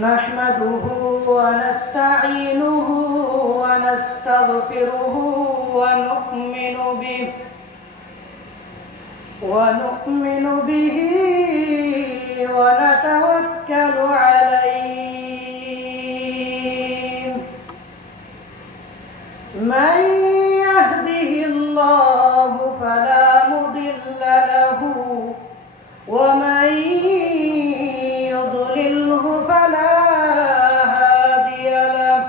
نحمده ونستعينه ونستغفره ونؤمن به ونتوكل عليه من يهده الله فلا مضل له ومن يضلله فلا هادي له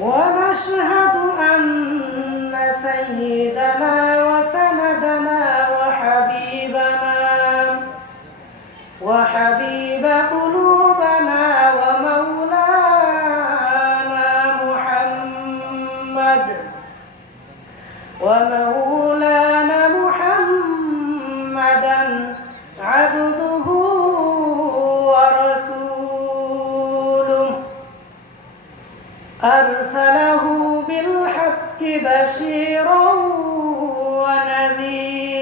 ونشهد أن سيدنا وسندنا وحبيب قلوبنا ومولانا محمدا عبده ورسوله أرسله بالحق بشيرا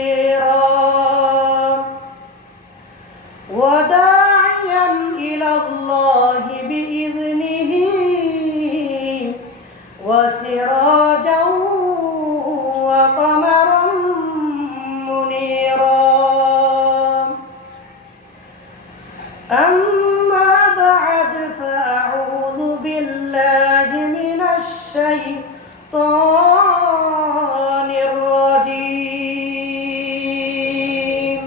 ونذيرا وداعيا إلى الله بإذنه وسراجا وقمرا منيرا أما بعد فأعوذ بالله من الشيطان الرجيم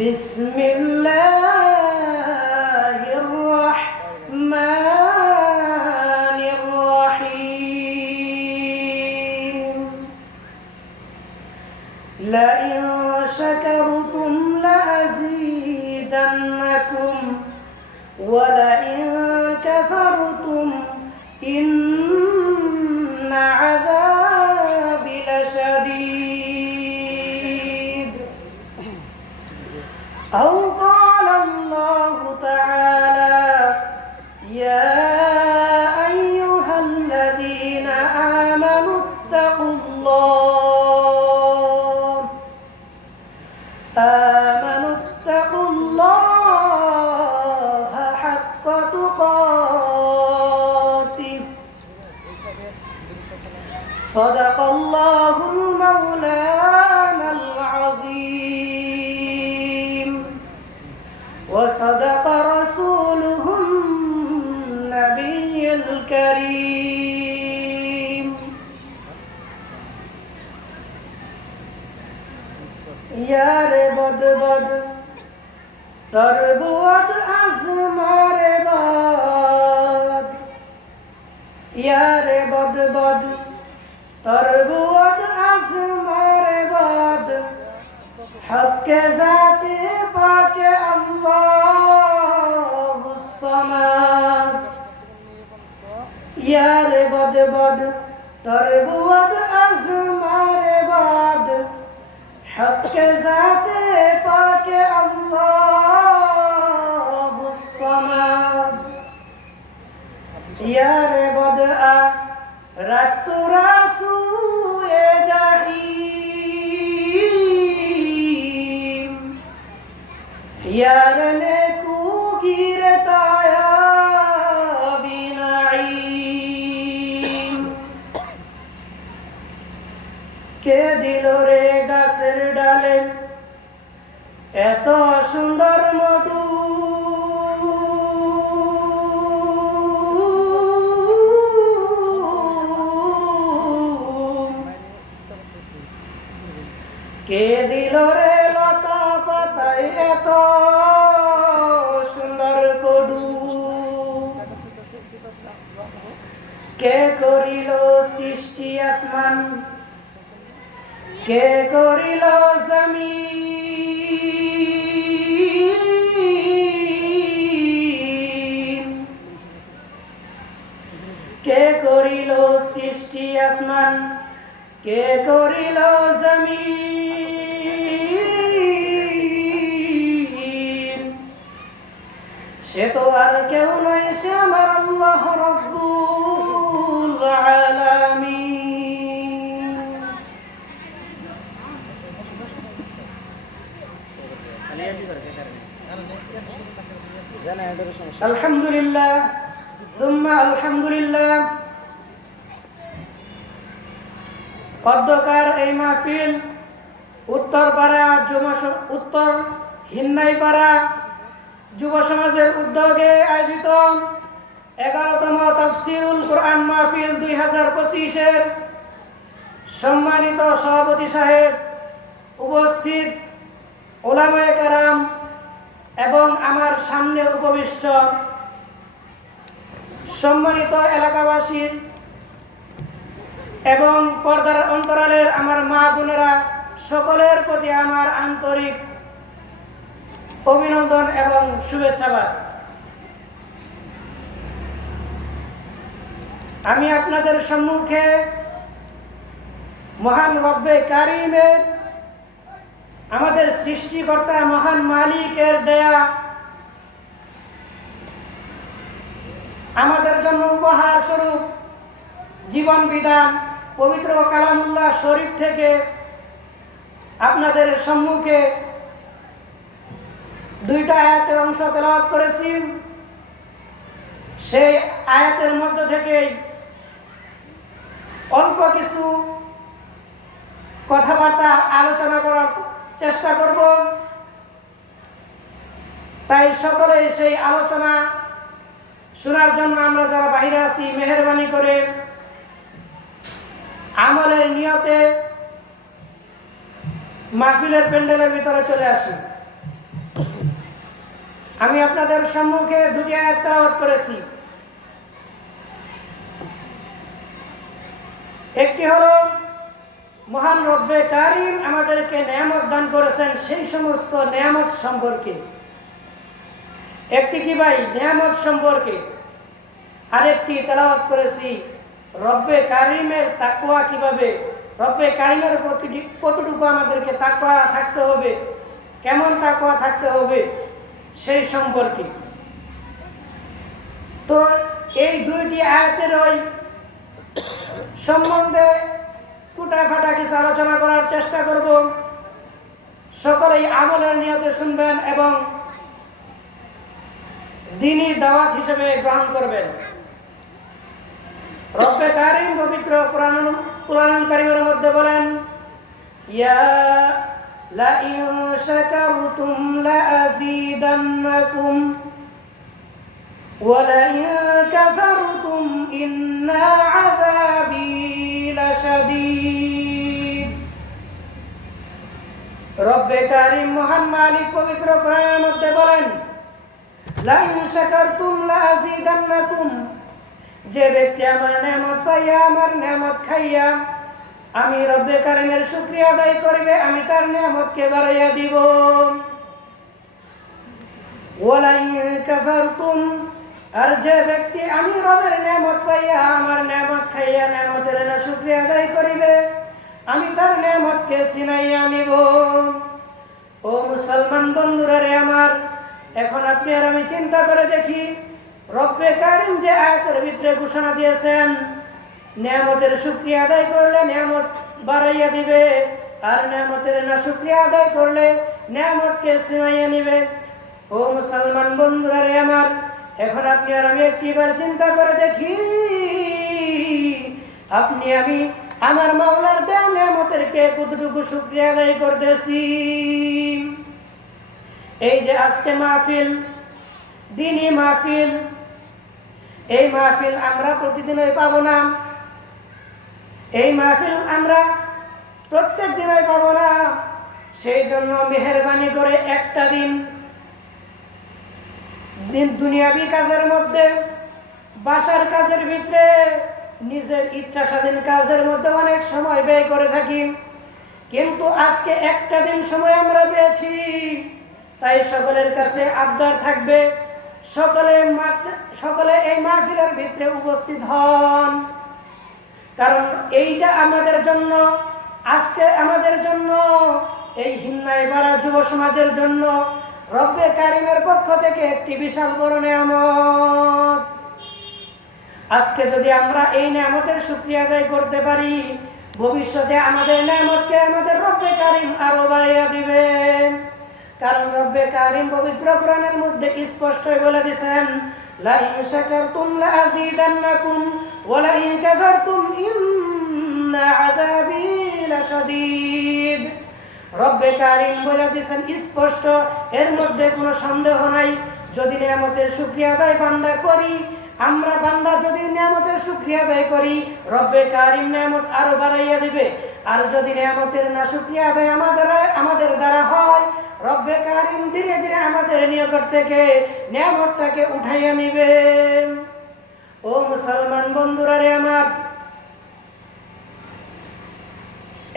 بسم الله الرحمن الرحيم لئن شكرتم لأزيدنكم ولئن كفرتم إن عذابي لشديد أو قال الله تعالى يا أيها الذين آمنوا اتقوا الله حق تقاته صدق الله المولانا العظيم وصدق رسوله النبي الكريم يا ربد بد تربود أزمار باد يا ربد بد تربود أزمار باد حق ذات پاک الله الصمد يا ربد بد تربود أزمار باد حق ذات پاک الله الصمد يا ربد رت رسول جحيم يا رنكو گیرتایا بنعيم কে দিল রে গাছের ডালে এত সুন্দর মধু কে দিল রে লতা পাতায় এত সুন্দর কদু কে করিল সৃষ্টি আসমান কে করিল জমিন কে করিল সৃষ্টি আসমান কে করিল জমিন সে তো আর কেউ নয় সে আমার আল্লাহ রব্বুল আলামিন আলহামদুলিল্লাহ সুম্মা আলহামদুলিল্লাহ। অধ্যকার এই মাহফিল উত্তর হিন্নাইপাড়া যুব সমাজের উদ্যোগে আয়োজিত 11তম তাফসীরুল কোরআন মাহফিল 2025-এর সম্মানিত সভাপতি সাহেব, উপস্থিত উলামায়ে কেরাম এবং আমার সামনে উপবিষ্ট সম্মানিত এলাকাবাসী এবং পর্দার অন্তরালের আমার মা বোনেরা, সকলের প্রতি আমার আন্তরিক অভিনন্দন এবং শুভেচ্ছাবাদ। আমি আপনাদের সম্মুখে মহান রব্বে কারিমের, আমাদের সৃষ্টিকর্তা মহান মালিকের দেয়া আমাদের জন্য উপহার স্বরূপ জীবন বিধান পবিত্র কালামুল্লাহ শরীফ থেকে আপনাদের সম্মুখে 2টা আয়াতের অংশ তেলাওয়াত করেছি। সেই আয়াতের মধ্য থেকেই অল্প কিছু কথাবার্তা আলোচনা করার চেষ্টা করব। তাই সকলে সেই আলোচনা শোনার জন্য আমরা যারা বাইরে আছি, মেহেরবানি করে আমলের নিয়তে মাহফিলের প্যান্ডেলের ভিতরে চলে আসি। আমি আপনাদের সম্মুখে 2টি আয়াত তেলাওয়াত করেছি। একটি হলো মহান রব্বে কারিম আমাদেরকে নেয়ামত দান করেছেন সেই সমস্ত নেয়ামত সম্পর্কে, একটি কি ভাই নেয়ামত সম্পর্কে। আরেকটি তেলাওয়াত করেছি রব্বে কারিমের তাকওয়া কিভাবে, রব্বে কারিমের কতটুকু আমাদেরকে তাকওয়া থাকতে হবে, কেমন তাকওয়া থাকতে হবে সেই সম্পর্কে। তো এই 2টি আয়াতের ওই সম্বন্ধে টুটাফাটা কিছু আলোচনা করার চেষ্টা করব। সকলেই আমলের নিয়তে শুনবেন এবং দ্বীনি দাওয়াত হিসেবে গ্রহণ করবেন। রব্বে কারিম পবিত্র কুরআনুল কারীমের মধ্যে বলেন, ইয়া লা ইন শাকারতুম লা আযীদান্নাকুম ওয়া লা ইন কাফারতুম ইন্না আযাবী লাশাদীদ। রব্বে কারিম মহান মালিক পবিত্র কোরআনের মধ্যে বলেন, লা ইন শাকারতুম লা আযীদান্নাকুম, যে ব্যক্তি আমার নেয়ামত পাইয়া, আমার নেয়ামত খাইয়া আমি রব্বে কারিমের শুকরিয়া আদায় করবে, আমি তার নেয়ামতকে বাড়াইয়া দিব। ওয়ালা ইন কাফারতুম, আর যে ব্যক্তি আমি রবের নেয়ামত পাইয়া, আমার নেয়ামত খাইয়া নেয়ামতের না শুকরিয়া আদায় করিবে, আমি তার নেয়ামতকে ছিনাইয়া নিব। ও মুসলমান বন্ধুরা রে আমার, এখন আপনি আর আমি চিন্তা করে দেখি, রব্বে কারিম যে আয়াতের ভিতরে ঘোষণা দিয়েছেন নেয়ামতের শুকরিয়া আদায় করলে নেয়ামত বাড়াইয়া দিবে, আর নেয়ামতের না শুকরিয়া আদায় করলে নেয়ামতকে ছিনাইয়া নিবে। ও মুসলমান বন্ধুরা রে আমার, এখন আপনি আর আমি একটিবার চিন্তা করে দেখি, আপনি আমি আমার মাওলার দেয়া নেয়ামতেরকে কতটুকু শুকরিয়া আদায় করতেছি। এই যে আজকে মাহফিল, দ্বীনি মাহফিল, এই মাহফিল আমরা প্রতিদিনই পাবো না, এই মাহফিল আমরা প্রত্যেক দিনই পাবো না। সেই জন্য মেহেরবানি করে একটা দিন দুনিয়াবি কাজের মধ্যে, বাসার কাজের ভিতরে, নিজের ইচ্ছা স্বাধীন কাজের মধ্যে অনেক সময় ব্যয় করে থাকি, কিন্তু আজকে একটা দিন সময় আমরা পেয়েছি। তাই সকলের কাছে আবদার থাকবে, সকলে এই মাহফিলের ভিতরে উপস্থিত হন, কারণ এইটা আমাদের জন্য, আজকে আমাদের জন্য, এই হিন্নাইপাড়া যুব সমাজের জন্য রব্বে কারিমের পক্ষ থেকে একটি বিশাল বড় নেয়ামত। আজকে যদি আমরা এই নেয়ামতের শুকরিয়া আদায় করতে পারি, ভবিষ্যতে আমাদের নেয়ামতকে আমাদের রব্বে কারিম আরো বাড়াইয়া দিবেন। কারণ রব্বে কারীম পবিত্র কোরআনের মধ্যে স্পষ্টই বলে দিয়েছেন, লা ইন শাকারতুম লা আযীদান্নাকুম ওয়া লা ইন কাফারতুম ইন্না আযাবী লাশাদীদ। রব্বে কারীম বলে দিয়েছেন স্পষ্ট, এর মধ্যে কোনো সন্দেহ নাই। যদি নিয়ামতের শুকরিয়া আদায় বান্দা করি, আমরা বান্দা যদি নিয়ামতের শুকরিয়া আদায় করি, রব্বে কারীম নিয়ামত আরো বাড়াইয়া দিবে। আর যদি নিয়ামতের না শুকরিয়া আদায় আমাদের দ্বারা হয়, রব্বে কারীম ধীরে ধীরে আমাদের নিকট থেকে নিয়ামতটাকে উঠাইয়া নিবেন। ও মুসলমান বন্ধুরা রে আমার,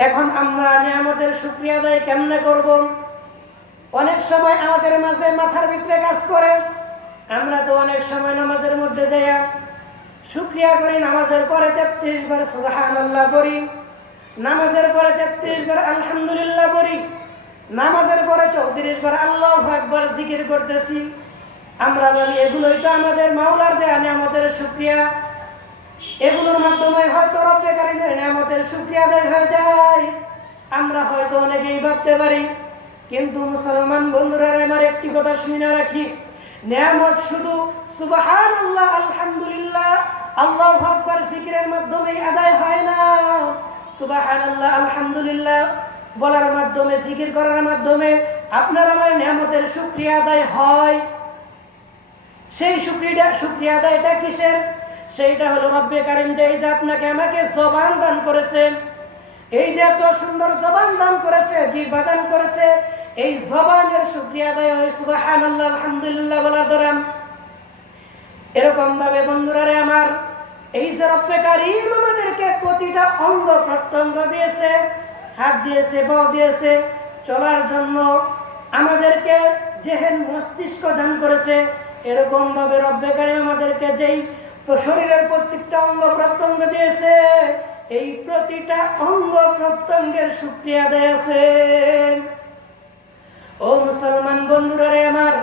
এখন আমরা নিয়ামতের শুকরিয়া আদায় কেমনে করব? অনেক সময় আমাদের মাঝে মাথার ভিতরে কাজ করে, আমরা তো অনেক সময় নামাজের মধ্যে যাইয়া শুকরিয়া করি, নামাজের পরে 33 বার সুবহানাল্লাহ করি, নামাজের পরে 33 বার আলহামদুলিল্লাহ করি, নামাজের পরে 34 বার আল্লাহু আকবার জিকির করতেছি। আমরা বলি এগুলোই তো আমাদের মাওলার দেয়া নিয়ামতের শুকরিয়া, এগুলোর মাধ্যমে হয়তো রব্বে কারীমের নিয়ামতের শুকরিয়া আদায় হয়ে যায়। আমরা হয়তো অনেকেই ভাবতে পারি, কিন্তু মুসলমান বন্ধুরা আমার একটি কথা শুনে রাখি, নিয়ামত শুধু সুবহানাল্লাহ আলহামদুলিল্লাহ আল্লাহু আকবার জিকিরের মাধ্যমে আদায় হয় না। সুবহানাল্লাহ আলহামদুলিল্লাহ বলার মাধ্যমে, জিকির করার মাধ্যমে আপনার আমার নিয়ামতের শুকরিয়া আদায় হয়। সেই শুকরিয়া আদায়টা কিসের? সেইটা হলো রব্বে কারীম যে এই যে আপনাকে আমাকে জবান দান করেছে, এই যে এত সুন্দর জবান দান করেছে, জিহ্বা দান করেছে, এই জবানের শুকরিয়া আদায় হয় সুবহানাল্লাহ আলহামদুলিল্লাহ বলার দ্বারা। এরকম ভাবে বন্ধুরা রে আমার, এই যে রব্বে কারীম আমাদেরকে প্রতিটা অঙ্গ প্রত্যঙ্গ দিয়েছে, হাত দিয়েছে, পা দিয়েছে, চলার জন্য আমাদেরকে জেহেন মস্তিষ্ক দান করেছে, এরকম ভাবে রব্বে কারীম আমাদেরকে যেই শরীরের প্রত্যেকটা অঙ্গ প্রত্যঙ্গ দিয়েছে, এই প্রতিটা অঙ্গ প্রত্যঙ্গের শুকরিয়া আদায় আছে। ও মুসলমান বন্ধুরা রে আমার,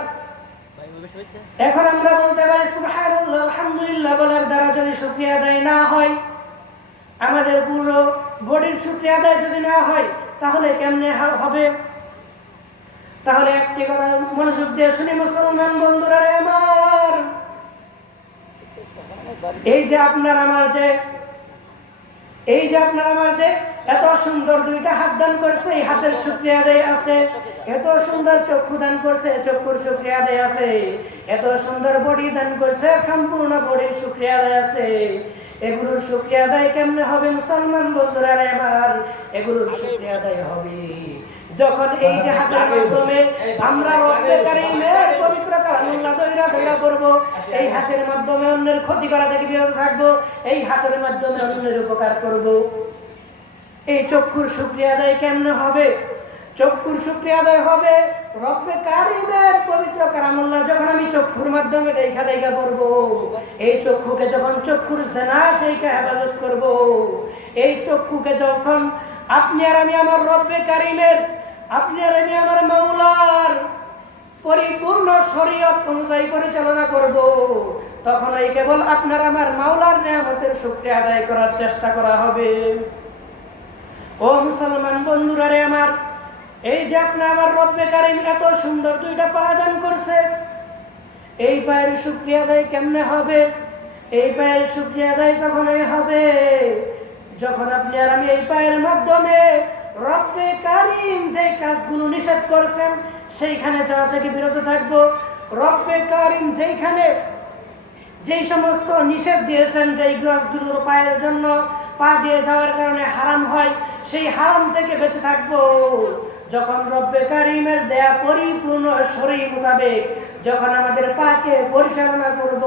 এখন আমরা বলতে পারি সুবহানাল্লাহ আলহামদুলিল্লাহ বলার দ্বারা যদি শুকরিয়া আদায় না হয়, আমাদের পুরো বডির শুকরিয়া আদায় যদি না হয়, তাহলে কেমনে হবে? তাহলে একটি কথা মনোযোগ দিয়ে শুনি মুসলমান বন্ধুরা রে আমার, এই যে আপনার আমার যে এত সুন্দর দুইটা হাত দান করছে, এই হাতের শুকরিয়া আদায় আছে। এত সুন্দর চক্ষু দান করছে, চক্ষুর শুকরিয়া আদায় আছে। এত সুন্দর বডি দান করছে, সম্পূর্ণ বডির শুকরিয়া আদায় আছে। এগুলোর শুকরিয়া আদায় কেমনে হবে মুসলমান বন্ধুরা রে আমার? এগুলোর শুকরিয়া আদায় হবে যখন এই যে হাতের মাধ্যমে আমরা রব্বে কারীমের পবিত্র কালামুল্লাহ ধইরা করব, এই হাতের মাধ্যমে অন্যের ক্ষতি করা থেকে বিরত থাকব, এই হাতের মাধ্যমে অন্যের উপকার করব। এই চক্ষুর শুকরিয়া আদায় কেমনে হবে? চক্ষুর শুকরিয়া আদায় হবে রব্বে কারীমের পবিত্র কালামুল্লাহ যখন আমি চক্ষুর মাধ্যমে দেখা করব, এই চক্ষুকে যখন চক্ষুর জিনা থেকে হেফাজত করব, এই চক্ষুকে যখন আপনি আর আমি আমার রব্বে কারীমের, আপনি আর আমি আমার মাওলার পরিপূর্ণ শরীয়ত অনুযায়ী পরিচালনা করব, তখন এই কেবল আপনার আমার মাওলার নিয়ামতের শুকরিয়া আদায় করার চেষ্টা করা হবে। ও মুসলমান বন্ধুরা রে আমার, এই যে আপনার আমার রব্বে কারীম এত সুন্দর দুইটা পা দান করছে, এই পায়ের শুকরিয়া আদায় কেমনে হবে? এই পায়ের শুকরিয়া আদায় তখনই হবে যখন আপনি আর আমি এই পায়ের মাধ্যমে রব্বে কারীম যে কাজগুলো নিষেধ করেছেন সেইখানে যাওয়া থেকে বিরত থাকব। রব্বে কারীম যেই সমস্ত নিষেধ দিয়েছেন, যেই কাজগুলোর পায়ের জন্য পা দিয়ে যাওয়ার কারণে হারাম হয়, সেই হারাম থেকে বেঁচে থাকব। যখন রব্বে কারীমের দেয়া পরিপূর্ণ শরীর মোতাবেক যখন আমাদের পাকে পরিচালনা করব,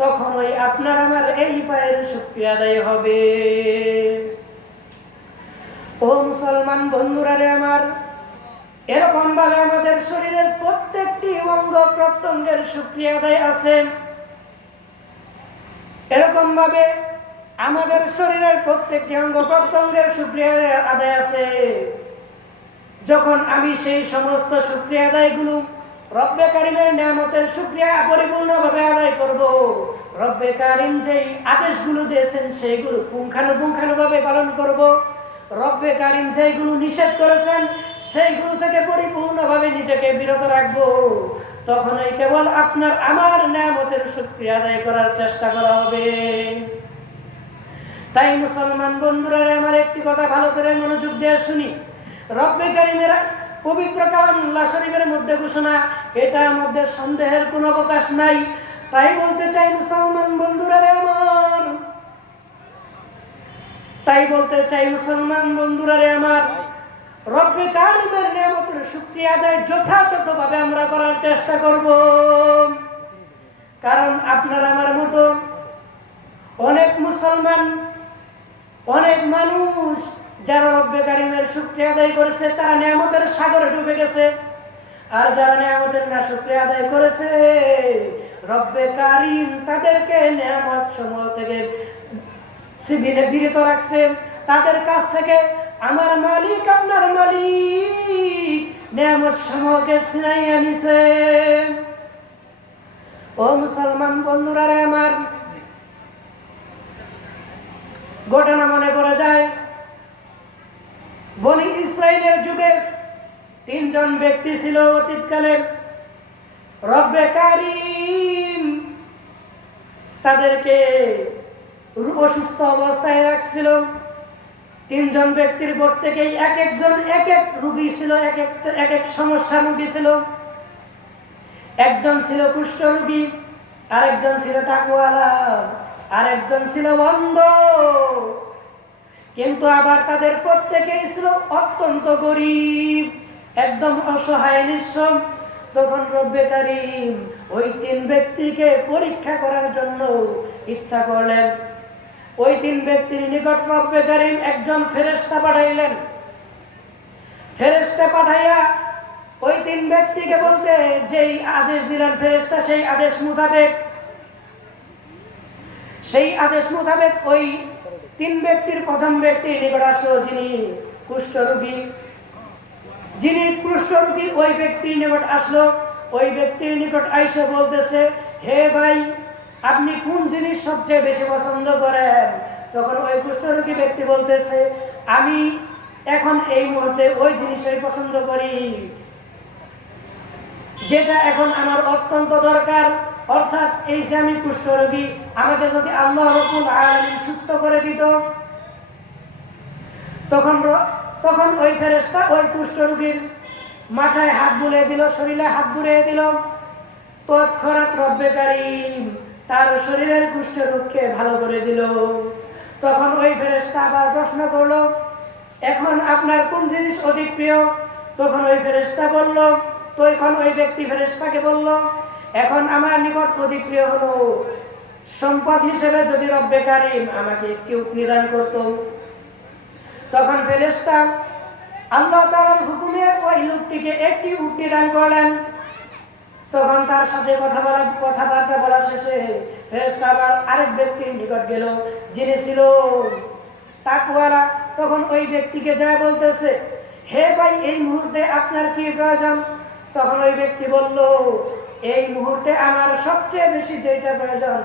তখন ওই আপনার আমার এই পায়ের শুকরিয়া আদায় হবে। ও মুসলমান বন্ধুরা রে আমার, এরকম ভাবে আমাদের শরীরের প্রত্যেকটি অঙ্গ প্রত্যঙ্গের শুকরিয়া আদায় আছে। এরকম ভাবে আমাদের শরীরের প্রত্যেকটি অঙ্গ প্রত্যঙ্গের শুকরিয়া আদায় আছে। যখন আমি সেই সমস্ত শুকরিয়া আদায়গুলো রব্বে কারীমের নিয়ামতের শুকরিয়া পরিপূর্ণভাবে আদায় করব, রব্বে কারীম যেই আদেশগুলো দিয়েছেন সেইগুলো পুঙ্খানুপুঙ্খানুভাবে পালন করব, রব্বে কারিম যেগুলো নিষেধ করেছেন সেইগুলো থেকে পরিপূর্ণভাবে নিজেকে বিরত রাখবো, তখনই কেবল আপনার আমার নেয়ামতের শুকরিয়া আদায় করার চেষ্টা করা হবে। তাই মুসলমান বন্ধুরা, আমার একটি কথা ভালো করে মনোযোগ দিয়ে শুনি। রব্বে কারিমের পবিত্র কালামুল্লাহ শরীফের মধ্যে ঘোষণা, এটার মধ্যে সন্দেহের কোনো অবকাশ নাই। তাই বলতে চাই মুসলমান বন্ধুরা আমার, আমার রব্বে কারিমের নিয়ামতের শুকরিয়া আদায় যথাযথভাবে আমরা করার চেষ্টা করব। কারণ আপনার আমার মতো অনেক মুসলমান, অনেক মানুষ যারা রব্বে কারিমের শুকরিয়া আদায় করেছে তারা নিয়ামতের সাগরে ডুবে গেছে। আর যারা নিয়ামতের না শুকরিয়া আদায় করেছে, রব্বে কারিম তাদেরকে নিয়ামত সমূহ থেকে বিরত রাখছে। তাদের কাছ থেকে আমার মালিক আপনার মালিক নিয়ামত সমূহকে ছিনাইয়া নিছে। ও মুসলমান বন্ধুরা আমার, ঘটনা মনে করা যায়, বনি ইসরাইলের যুগে 3 জন ব্যক্তি ছিল অতীতকালে। রব্বে কারিম তাদেরকে অসুস্থ অবস্থায় রাখছিল। 3 জন ব্যক্তির প্রত্যেকেই এক একজন এক এক রোগী ছিল, এক এক সমস্যা রোগী ছিল। একজন ছিল কুষ্ঠ রোগী, আরেকজন ছিল টাকওয়ালা, আরেকজন ছিল অন্ধ। কিন্তু আবার তাদের প্রত্যেকেই ছিল অত্যন্ত গরিব, একদম অসহায় নিঃস্ব। তখন রব্বে কারিম ওই 3 ব্যক্তিকে পরীক্ষা করার জন্য ইচ্ছা করলেন। ওই 3 ব্যক্তির নিকট রব্বে কারিম একজন ফেরেশতা পাঠাইলেন। ফেরেশতা পাঠাইয়া ওই 3 ব্যক্তিকে বলতে যেই আদেশ দিলেন ফেরেশতা, সেই আদেশ মোতাবেক ওই 3 ব্যক্তির প্রথম ব্যক্তির নিকট আসলো যিনি কুষ্ঠরোগী। ওই ব্যক্তির নিকট আসলো। ওই ব্যক্তির নিকট আইসা বলতেছে, হে ভাই, আপনি কোন জিনিস সবচেয়ে বেশি পছন্দ করেন? তখন ওই কুষ্ঠরোগী ব্যক্তি বলতেছে, আমি এখন এই মুহূর্তে ওই জিনিসই পছন্দ করি যেটা এখন আমার অত্যন্ত দরকার। অর্থাৎ এই যে আমি কুষ্ঠরোগী, আমাকে যদি আল্লাহ রাব্বুল আলামিন সুস্থ করে দিত। তখন ওই ফেরেশতা ওই কুষ্ঠরোগীর মাথায় হাত বুলিয়ে দিল, শরীরে হাত বুলিয়ে দিল। তৎক্ষণাৎ রব্বে কারিম তার শরীরের কুষ্ঠরোগকে ভালো করে দিল। তখন ওই ফেরেশতা আবার প্রশ্ন করলো, এখন আপনার কোন জিনিস অধিক প্রিয়? তখন ওই ফেরেশতা বলল, এখন ওই ব্যক্তি ফেরেশতাকে বলল, এখন আমার নিকট অধিক প্রিয় হলো সম্পদ হিসেবে যদি রব্বে কারিম আমাকে একটি উটনি দান করত। তখন ফেরেশতা আল্লাহ তাআলার হুকুমে ওই লোকটিকে একটি উটনি দান করলেন। তখন তার সাথে কথাবার্তা বলা শেষে ফেরেশতা আবার আরেক ব্যক্তির নিকট গেল যিনি ছিল তাকওয়ালা। তখন ওই ব্যক্তিকে যা বলতেছে, হে ভাই, এই মুহূর্তে আপনার কি প্রয়োজন? তখন ওই ব্যক্তি বলল, এই মুহূর্তে আমার সবচেয়ে বেশি যেটা প্রয়োজন,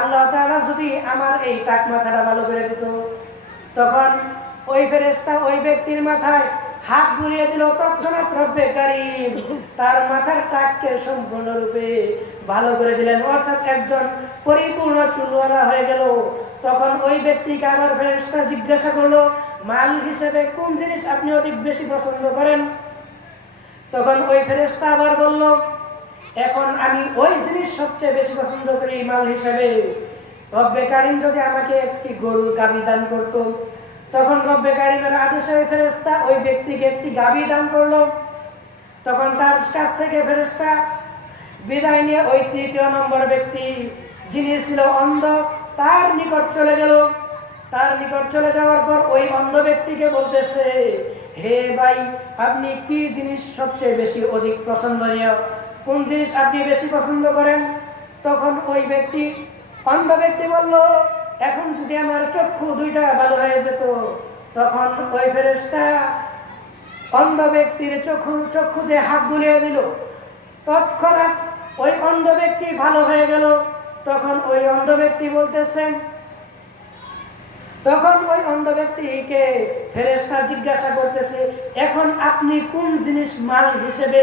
আল্লাহ তাআলা যদি আমার এই টাক মাথাটা ভালো করে দিত। তখন ওই ফেরেশতা ওই ব্যক্তির মাথায় হাত বুলিয়ে দিল। তৎক্ষণাৎ রব্বে কারিম তার মাথার টাককে সম্পূর্ণরূপে ভালো করে দিলেন, অর্থাৎ একজন পরিপূর্ণ চুলওয়ালা হয়ে গেল। তখন ওই ব্যক্তিকে আবার ফেরেশতা জিজ্ঞাসা করলো, মাল হিসেবে কোন জিনিস আপনি অধিক বেশি পছন্দ করেন? তখন ওই ফেরেশতা আবার বলল, এখন আমি ওই জিনিস সবচেয়ে বেশি পছন্দ করি মাল হিসেবে, রব্বে কারিম যদি আমাকে একটি গরুর গাভী দান করত। তখন রব্বে কারিমের আদেশে ফেরেশতা ওই ব্যক্তিকে একটি গাভী দান করলো। তখন তার কাছ থেকে ফেরেশতা বিদায় নিয়ে ওই 3য় নম্বর ব্যক্তি যিনি ছিল অন্ধ তার নিকট চলে গেল। তার নিকট চলে যাওয়ার পর ওই অন্ধ ব্যক্তিকে বলতেছে, হে ভাই, আপনি কি জিনিস সবচেয়ে বেশি অধিক পছন্দনীয়? কোন জিনিস আপনি বেশি পছন্দ করেন? তখন ওই অন্ধ ব্যক্তি বলল, এখন যদি আমার চক্ষু 2টা ভালো হয়ে যেত। তখন ওই ফেরেশতা অন্ধ ব্যক্তির চক্ষুতে হাত বুলিয়ে দিল। তৎক্ষণাৎ ওই অন্ধ ব্যক্তি ভালো হয়ে গেল। তখন ওই অন্ধ ব্যক্তি বলতেছেন, তখন ওই অন্ধ ব্যক্তিকে ফেরেশতা জিজ্ঞাসা করতেছে, এখন আপনি কোন জিনিস মাল হিসেবে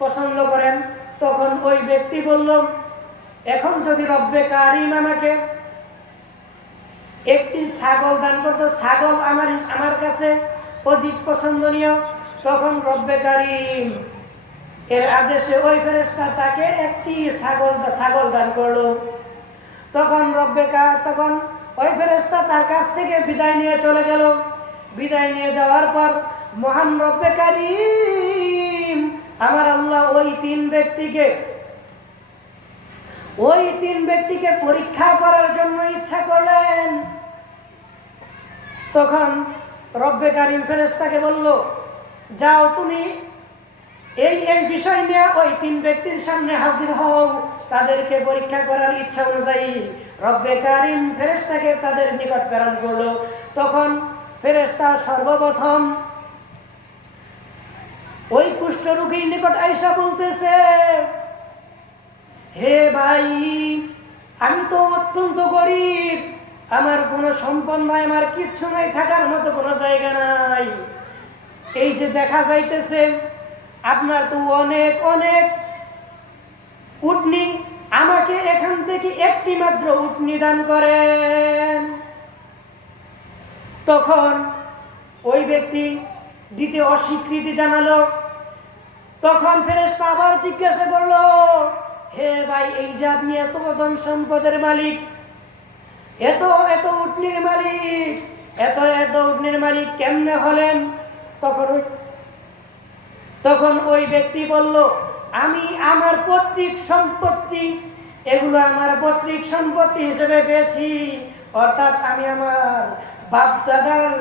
পছন্দ করেন? তখন ওই ব্যক্তি বলল, এখন যদি রব্বে কারিম আমাকে একটি ছাগল দান করতো, ছাগল আমার কাছে অধিক পছন্দনীয়। তখন রব্বে কারিম এর আদেশে ওই ফেরেশতা তাকে একটি ছাগল দান করলো। তখন তখন ওই ফেরেশতা তার কাছ থেকে বিদায় নিয়ে চলে গেল। বিদায় নিয়ে যাওয়ার পর মহান রব্বে কারিম আমার আল্লাহ ওই তিন ব্যক্তিকে পরীক্ষা করার জন্য ইচ্ছা করলেন। তখন রব্বে কারিম ফেরেশতাকে বলল, যাও তুমি এই বিষয় নিয়ে ওই তিন ব্যক্তির সামনে হাজির হও। তাদেরকে পরীক্ষা করার ইচ্ছা অনুযায়ী রব্বে কারিম ফেরেশতাকে তাদের নিকট প্রেরণ করলো। তখন ফেরেশতা সর্বপ্রথম ওই কুষ্ঠরোগীর নিকট আইসা বলতেছে, হে ভাই, আমি তো অত্যন্ত গরিব, আমার কোনো সম্পদ নাই, আমার কিচ্ছু নাই, থাকার মতো কোনো জায়গা নাই। এই যে দেখা যাইতেছে আপনার তো অনেক অনেক উটনি, আমাকে এখান থেকে একটি মাত্র উটনি দান করেন। তখন ওই ব্যক্তি দিতে অস্বীকৃতি জানালো। তখন ফেরেশতা আবার জিজ্ঞাসা করলো, হে ভাই, এই যে আপনি এত ধন সম্পদের মালিক, এত এত উটনির মালিক কেমনে হলেন? তখন ওই ব্যক্তি বলল, আমি আমার পৈতৃক সম্পত্তি, এগুলো আমার পৈতৃক সম্পত্তি হিসেবে পেয়েছি, অর্থাৎ আমি আমার বাপদাদার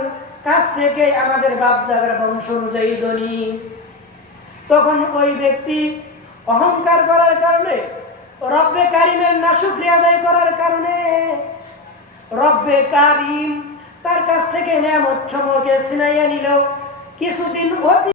কাছ থেকে, আমাদের বাপদাদার বংশ অনুযায়ী ধনী। তখন ওই ব্যক্তি অহংকার করার কারণে, রব্বে কারিমের নাশুকরিয়া আদায় করার কারণে রব্বে কারিম তার কাছ থেকে নেয়ামত সমূহকে ছিনাইয়া নিল। কিছুদিন